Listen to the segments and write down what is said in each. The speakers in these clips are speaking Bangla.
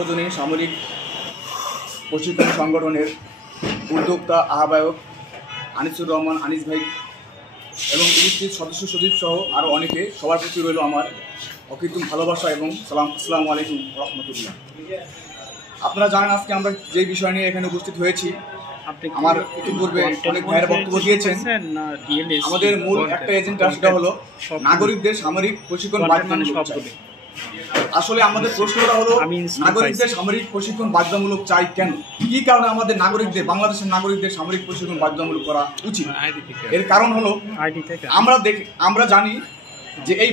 সার্বজনীন সামরিক প্রশিক্ষণ সংগঠনের উদ্যোক্তা আহ্বায়ক আনিসুর রহমান আনিস ভাই এবং উপস্থিত সদস্য সচিব সহ আরও অনেকে সবার প্রতি রইল আমার অকৃত্রিম ভালোবাসা এবং আসসালামু আলাইকুম রহমতুল্লাহ। আপনারা জানেন আজকে আমরা যেই বিষয় নিয়ে এখানে উপস্থিত হয়েছি, আমার ইতিপূর্বে অনেক ভাইয়ের বক্তব্য দিয়েছেন। আমাদের মূল একটা এজেন্ডা সেটা হলো নাগরিকদের সামরিক প্রশিক্ষণ বাধ্যতামূলক। আসলে আমাদের প্রশ্নটা হলো নাগরিকদের সামরিক প্রশিক্ষণ বাধ্যতামূলক চাই কেন, কি কারণে আমাদের নাগরিকদের, বাংলাদেশের নাগরিকদের সামরিক প্রশিক্ষণ বাধ্যতামূলক করা উচিত? এর কারণ হলো আমরা জানি যে এই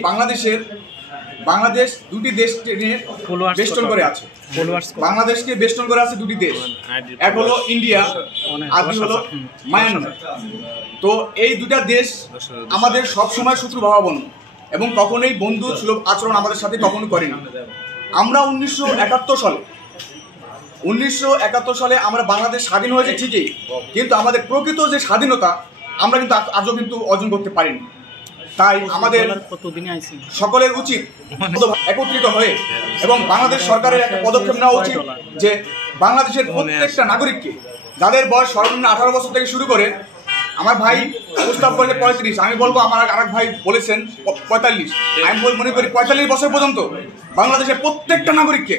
বাংলাদেশ দুটি দেশকে নিয়ে বেষ্টন করে আছে। বাংলাদেশকে বেষ্টন করে আছে দুটি দেশ, এক হলো ইন্ডিয়া আর দুই হলো মায়ানমার। তো এই দুটা দেশ আমাদের সবসময় শত্রু ভাবাপন্ন এবং কখনোই বন্ধু সুলভ আচরণ আমাদের সাথে কখনো করেনি। আমরা 1971 সালে আমরা বাংলাদেশ স্বাধীন হয়েছে ঠিকই, কিন্তু আমাদের প্রকৃত যে স্বাধীনতা আমরা কিন্তু আজও কিন্তু অর্জন করতে পারিনি। তাই আমাদের সকলের উচিত একত্রিত হয়ে এবং বাংলাদেশ সরকারের একটা পদক্ষেপ নেওয়া উচিত যে বাংলাদেশের প্রত্যেকটা নাগরিককে, যাদের বয়স সর্বনিম্ন 18 বছর থেকে শুরু করে, আমার ভাই প্রস্তাব করেছে 35, আমি বলবো আমার আরেক ভাই বলেছেন 45, আমি মনে করি 45 বছর পর্যন্ত বাংলাদেশের প্রত্যেকটা নাগরিককে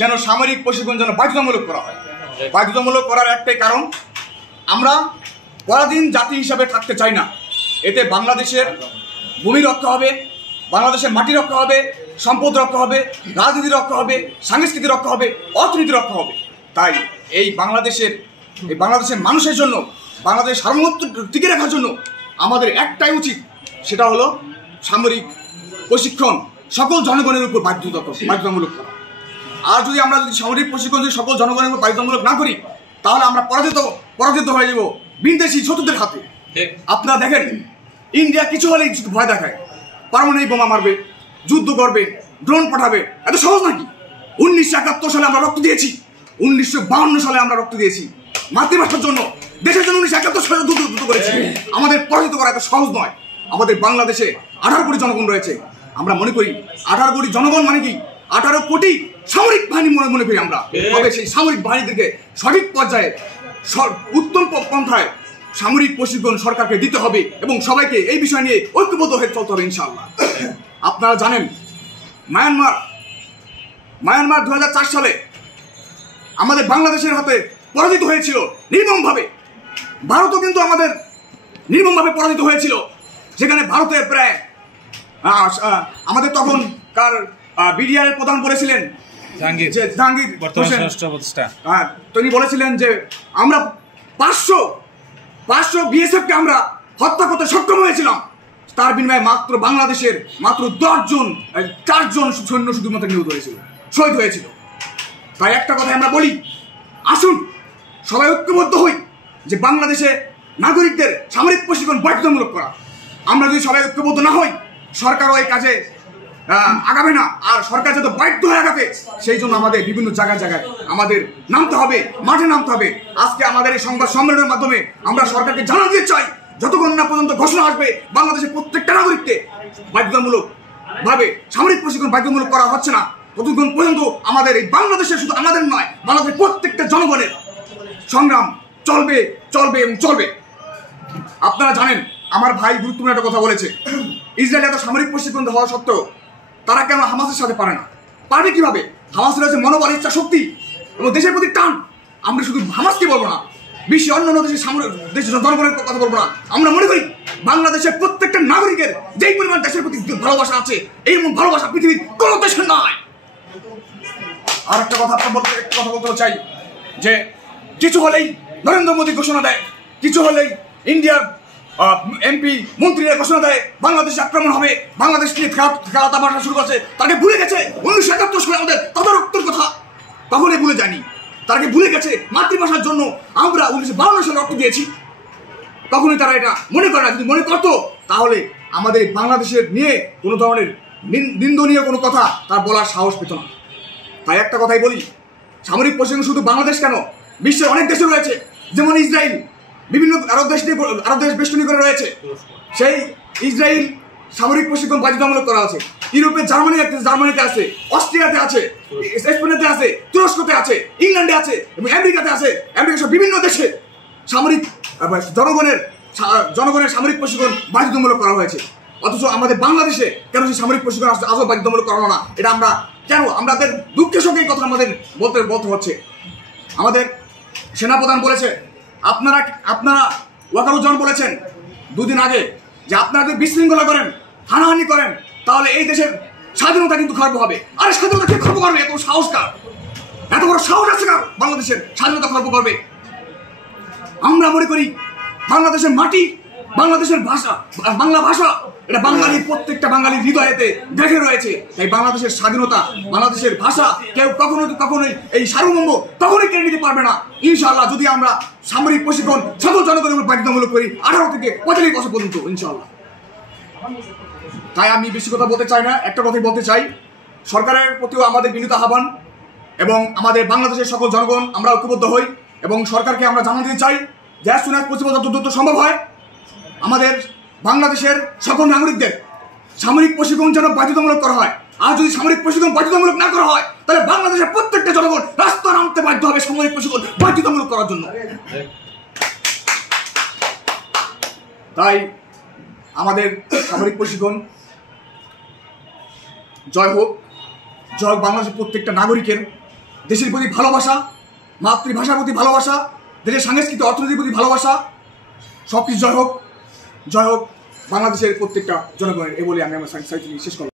যেন সামরিক প্রশিক্ষণ যেন বাধ্যতামূলক করা হয়। বাধ্যতামূলক করার একটাই কারণ, আমরা পরাধীন জাতি হিসাবে থাকতে চাই না। এতে বাংলাদেশের ভূমি রক্ষা হবে, বাংলাদেশের মাটি রক্ষা হবে, সম্পদ রক্ষা হবে, রাজনীতি রক্ষা হবে, সাংস্কৃতিক রক্ষা হবে, অর্থনীতি রক্ষা হবে। তাই এই বাংলাদেশের মানুষের জন্য, বাংলাদেশ সার্বভৌমত্ব টিকে রাখার জন্য আমাদের একটাই উচিত, সেটা হলো সামরিক প্রশিক্ষণ সকল জনগণের উপর বাধ্যতামূলক করা। আর যদি আমরা সামরিক প্রশিক্ষণ যদি সকল জনগণের উপর বাধ্যতামূলক না করি, তাহলে আমরা পরাজিত হয়ে যাব বিদেশি শত্রুদের হাতে। আপনারা দেখেন, ইন্ডিয়া কিছু হলেই ভয় দেখায়, পারমাণবিক বোমা মারবে, যুদ্ধ করবে, ড্রোন পাঠাবে। এত সহজ নাকি? 1971 সালে আমরা রক্ত দিয়েছি, 1952 সালে আমরা রক্ত দিয়েছি মাতৃভাষার জন্য, দেশের জন্য। 1971 সালে যুদ্ধ করেছি। আমাদের পরাজিত করা এত সহজ নয়। আমাদের বাংলাদেশে 18 কোটি জনগণ রয়েছে। আমরা মনে করি 18 কোটি জনগণ মানে কি 18 কোটি সামরিক বাহিনী মনে করি আমরা। তবে সেই সামরিক বাহিনীদেরকে সঠিক পর্যায়ে উত্তম পন্থায় সামরিক প্রশিক্ষণ সরকারকে দিতে হবে এবং সবাইকে এই বিষয় নিয়ে ঐক্যবদ্ধ হয়ে চলতে হবে ইনশাআল্লাহ। আপনারা জানেন মায়ানমার 2004 সালে আমাদের বাংলাদেশের হাতে পরাজিত হয়েছিল নির্মমভাবে। ভারতও কিন্তু আমাদের নির্মমভাবে পরাজিত হয়েছিল, যেখানে ভারতের প্রায় আমাদের তখনকার বিডিআর এর প্রধান বলেছিলেন জাহাঙ্গীর হোসেন, তিনি বলেছিলেন যে আমরা 500 বিএসএফকে আমরা হত্যা করতে সক্ষম হয়েছিলাম। তার বিনিময়ে মাত্র বাংলাদেশের 4জন সৈন্য শুধুমাত্র নিহত হয়েছিল, শহীদ হয়েছিল। তাই একটা কথা আমরা বলি, আসুন সবাই ঐক্যবদ্ধ হই যে বাংলাদেশে নাগরিকদের সামরিক প্রশিক্ষণ বাধ্যতামূলক করা। আমরা যদি সবাই ঐক্যবদ্ধ না হই, সরকারও এই কাজে আগাবে না। আর সরকার যত বাধ্য হয়ে আগাবে, সেই জন্য আমাদের বিভিন্ন জায়গায় আমাদের নামতে হবে, মাঠে নামতে হবে। আজকে আমাদের এই সংবাদ সম্মেলনের মাধ্যমে আমরা সরকারকে জানাতে চাই, যতক্ষণ না পর্যন্ত ঘোষণা আসবে বাংলাদেশের প্রত্যেকটা নাগরিককে বাধ্যতামূলক ভাবে সামরিক প্রশিক্ষণ বাধ্যতামূলক করা হচ্ছে না, ততক্ষণ পর্যন্ত আমাদের এই বাংলাদেশের, শুধু আমাদের নয়, বাংলাদেশের প্রত্যেকটা জনগণের সংগ্রাম চলবে এবং চলবে। আপনারা জানেন, আমার ভাই গুরুত্বপূর্ণ একটা কথা বলেছে, ইসরায়েল এত সামরিক প্রশিক্ষণ হওয়া সত্ত্বেও তারা কেন হামাসের সাথে পারে না? পারবে কিভাবে? হামাসের হচ্ছে মনোবল, ইচ্ছা শক্তি এবং দেশের প্রতি টান। আমরা শুধু হামাসকে বলবো না, বিশ্বের অন্যান্য দেশের জনগণের কথা বলবো না। আমরা মনে করি বাংলাদেশের প্রত্যেকটা নাগরিকের যেই পরিমাণ দেশের প্রতি ভালোবাসা আছে, এই ভালোবাসা পৃথিবীর কোনো দেশের নয়। আর একটা কথা বলতে চাই যে কিছু হলেই নরেন্দ্র মোদী ঘোষণা দেয়, কিছু হলেই ইন্ডিয়ার এমপি মন্ত্রীরা ঘোষণা দেয় বাংলাদেশে আক্রমণ হবে, বাংলাদেশ নিয়ে খেলা তামাশা শুরু করছে। তাকে ভুলে গেছে 1971 সালে আমাদের তদারকির কথা, তখনই ভুলে যায়নি। তাকে ভুলে গেছে মাতৃভাষার জন্য আমরা 1952 সালে রক্ত দিয়েছি। তখনই তারা এটা মনে করে না। যদি মনে করতো তাহলে আমাদের বাংলাদেশের নিয়ে কোনো ধরনের নিন্দনীয় কোনো কথা তার বলার সাহস পেত না। তাই একটা কথাই বলি, সামরিক প্রশিক্ষণ শুধু বাংলাদেশ কেন, বিশ্বের অনেক দেশে রয়েছে। যেমন ইসরায়েল বিভিন্ন আরব দেশ বেষ্টনী করে রয়েছে। সেই ইসরায়েল সামরিক প্রশিক্ষণ বাধ্যতামূলক করা আছে। ইউরোপে জার্মানিতে আছে, অস্ট্রিয়াতে আছে, স্পেনেতে আছে, তুরস্কতে আছে, ইংল্যান্ডে আছে এবং আমেরিকাতে আছে। আমেরিকা সব বিভিন্ন দেশে সামরিক জনগণের সামরিক প্রশিক্ষণ বাধ্যতামূলক করা হয়েছে। অথচ আমাদের বাংলাদেশে কেন সেই সামরিক প্রশিক্ষণ আজও বাধ্যতামূলক করানো না? এটা আমরা কেন? আমাদের দুঃখের সঙ্গে এই কথা আমাদের বলতে হচ্ছে। আমাদের সেনাপ্রধান বলেছে, আপনারা ওয়াকারুজ্জামান বলেছেন দুদিন আগে যে আপনারা যদি বিশৃঙ্খলা করেন, হানাহানি করেন, তাহলে এই দেশের স্বাধীনতা কিন্তু খর্ব হবে। আরে স্বাধীনতা কে খর্ব করবে? এত সাহস কার? এত বড় সাহস আছে কার বাংলাদেশের স্বাধীনতা খর্ব করবে? আমরা মনে করি বাংলাদেশের মাটি, বাংলাদেশের ভাষা, বাংলা ভাষা, এটা বাঙালির প্রত্যেকটা বাঙালির হৃদয়েতে দেখে রয়েছে। তাই বাংলাদেশের স্বাধীনতা, বাংলাদেশের ভাষা কেউ কখনোই এই সার্বভৌম কখনোই কেড়ে নিতে পারবে না ইনশাআল্লাহ, যদি আমরা সামরিক প্রশিক্ষণ সকল জনগণের উপর বাধ্যতামূলক করি 18 থেকে 45 বছর পর্যন্ত ইনশাআল্লাহ। তাই আমি বেশি কথা বলতে চাই না, একটা কথাই বলতে চাই, সরকারের প্রতিও আমাদের বিনীত আহ্বান এবং আমাদের বাংলাদেশের সকল জনগণ আমরা ঐক্যবদ্ধ হই এবং সরকারকে আমরা জানাতে দিতে চাই যে as soon as possible, যত দ্রুত সম্ভব হয় আমাদের বাংলাদেশের সকল নাগরিকদের সামরিক প্রশিক্ষণ যেন বাধ্যতামূলক করা হয়। আর যদি সামরিক প্রশিক্ষণ বাধ্যতামূলক না করা হয়, তাহলে বাংলাদেশের প্রত্যেকটা জনগণ রাস্তা নামতে বাধ্য হবে সামরিক প্রশিক্ষণ বাধ্যতামূলক করার জন্য। তাই আমাদের সামরিক প্রশিক্ষণ জয় হোক, জয় হোক বাংলাদেশের প্রত্যেকটা নাগরিকের দেশের প্রতি ভালোবাসা, মাতৃভাষার প্রতি ভালোবাসা, দেশের সাংস্কৃতিক অর্থনীতির প্রতি ভালোবাসা, সব কিছু জয় হোক, জয় হোক বাংলাদেশের প্রত্যেকটা জনগণের। এ বলে আমি আমার শেষ করলাম।